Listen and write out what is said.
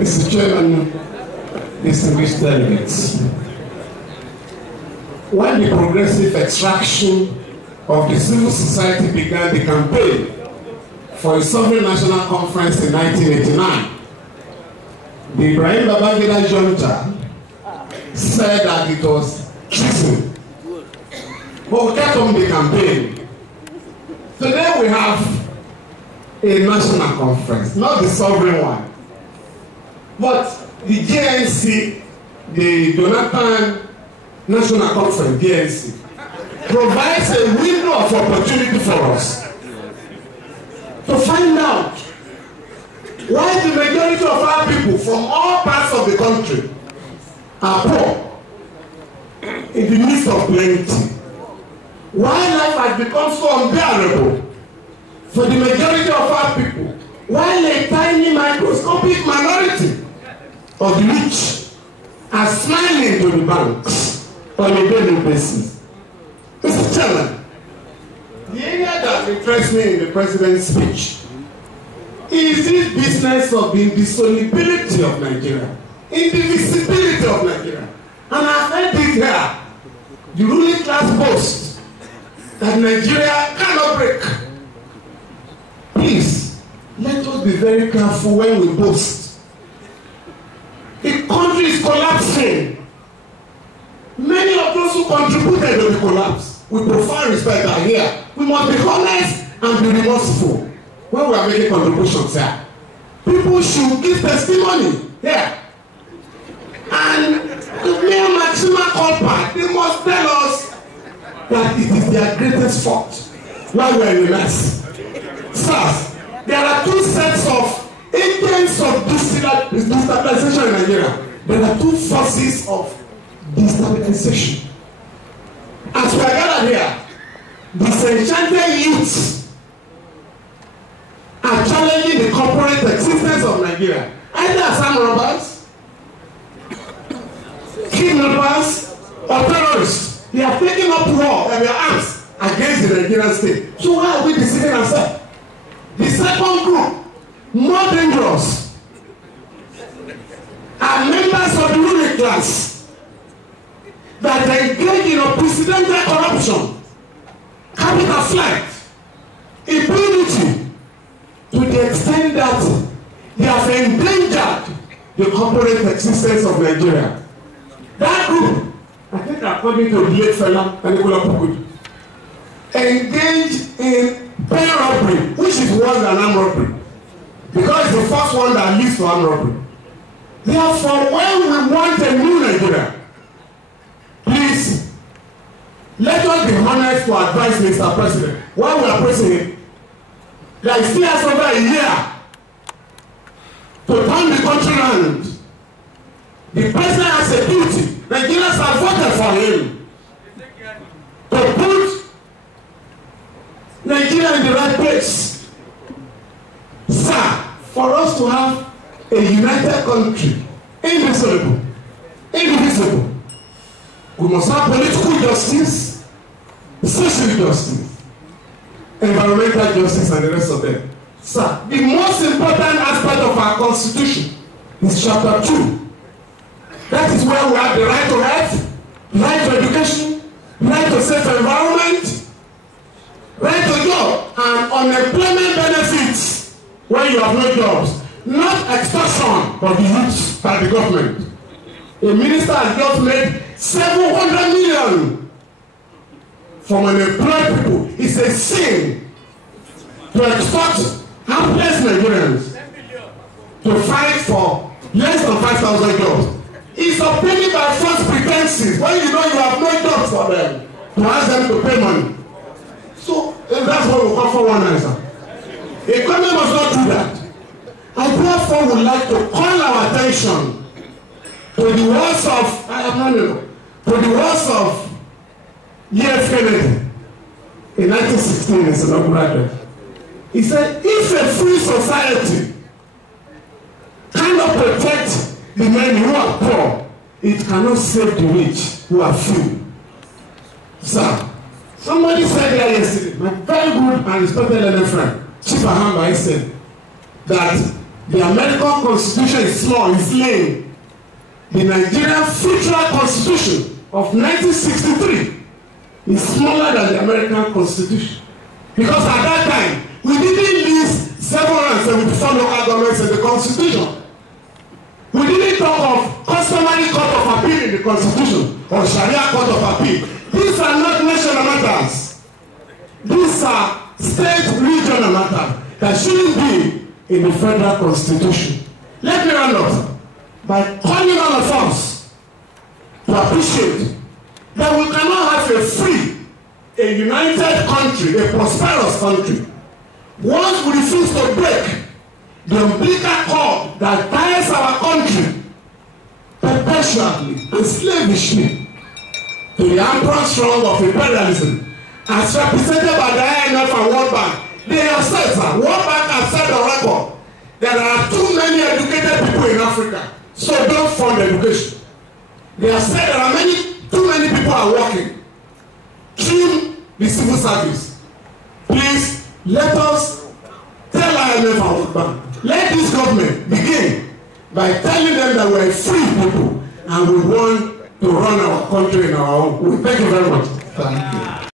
Mr. Chairman, distinguished delegates, when the progressive extraction of the civil society began the campaign for a sovereign national conference in 1989, the Ibrahim Babangida junta said that it was treason. But we kept on the campaign. Today we have a national conference, not the sovereign one, but the JNC, the Jonathan National Conference, JNC, provides a window of opportunity for us to find out why the majority of our people from all parts of the country are poor in the midst of plenty. Why life has become so unbearable for the majority of our people, while a tiny microscopic minority of the rich are smiling to the banks on a daily basis. Mr. Chairman, the area that interests me in the President's speech is this business of the indissolubility of Nigeria, indivisibility of Nigeria. And I've heard it here, the ruling class boast that Nigeria cannot break. Please, let us be very careful when we boast. The country is collapsing. Many of those who contributed to the collapse, with profound respect, are here. We must be honest and be remorseful when we are making contributions here. People should give testimony here. And the mere maximum culpa, they must tell us that it is their greatest fault while we are in a mess. Sirs, there are two sets of agents of destabilization in Nigeria. There are two forces of destabilization. As we are gathered here, disenchanted youths are challenging the corporate existence of Nigeria. Either as armed robbers, kidnappers, or terrorists. They are taking up war and their arms against the Nigerian state. So why are we deceiving ourselves? The second group, more dangerous, are members of the ruling class that engage in unprecedented corruption, capital flight, impunity, to the extent that they have endangered the corporate existence of Nigeria. That group, I think according to the late Fela, engaged in bank robbery, which is worse than armed robbery, because it's the first one that leads to armed robbery. Therefore, when we want a new Nigeria, please, let us be honest to advise Mr. President, while we are pressing him, that he still has over a year to turn the country around. The president has a duty. Nigerians have voted for him to put Nigeria in the right place. Sir, for us to have a united country, indivisible, we must have political justice, social justice, environmental justice, and the rest of them. Sir, the most important aspect of our constitution is chapter 2. That is where we have the right to health, right to education, right to safe environment, right to job, and unemployment benefits when you have no jobs. Not extortion of the youth by the government. A minister has just made 700 million from unemployed people. It's a sin to extort helpless Nigerians to fight for less than 5,000 jobs. It's obtained by false pretenses when you know you have no jobs for them to ask them to pay money. So that's what we call for one answer. A government must not do that. I therefore would like to call our attention to the words of E.F. Kennedy in 1916 in his inaugural address. He said, if a free society cannot protect the men who are poor, it cannot save the rich who are few. Sir, somebody said here yesterday, my very good and respected learned friend, Chief Ahamba, said that The American Constitution is small, it's lame. The Nigerian Federal Constitution of 1963 is smaller than the American Constitution. Because at that time, we didn't list 774 local governments in the Constitution. We didn't talk of customary court of appeal in the Constitution or Sharia court of appeal. These are not national matters. These are state regional matters that shouldn't be in the federal Constitution. Let me round up by calling all of us to appreciate that we cannot have a free, a united country, a prosperous country, once we refuse to break the umbilical cord that ties our country perpetually and slavishly to the ample strong of imperialism, as represented by the IMF and World Bank. They have said, sir, World Bank has said on record that there are too many educated people in Africa, so don't fund education. They have said there are too many people are working. Trim the civil service. Please, let us tell IMF and World Bank, let this government begin by telling them that we are free people and we want to run our country in our own. Thank you very much. Thank you.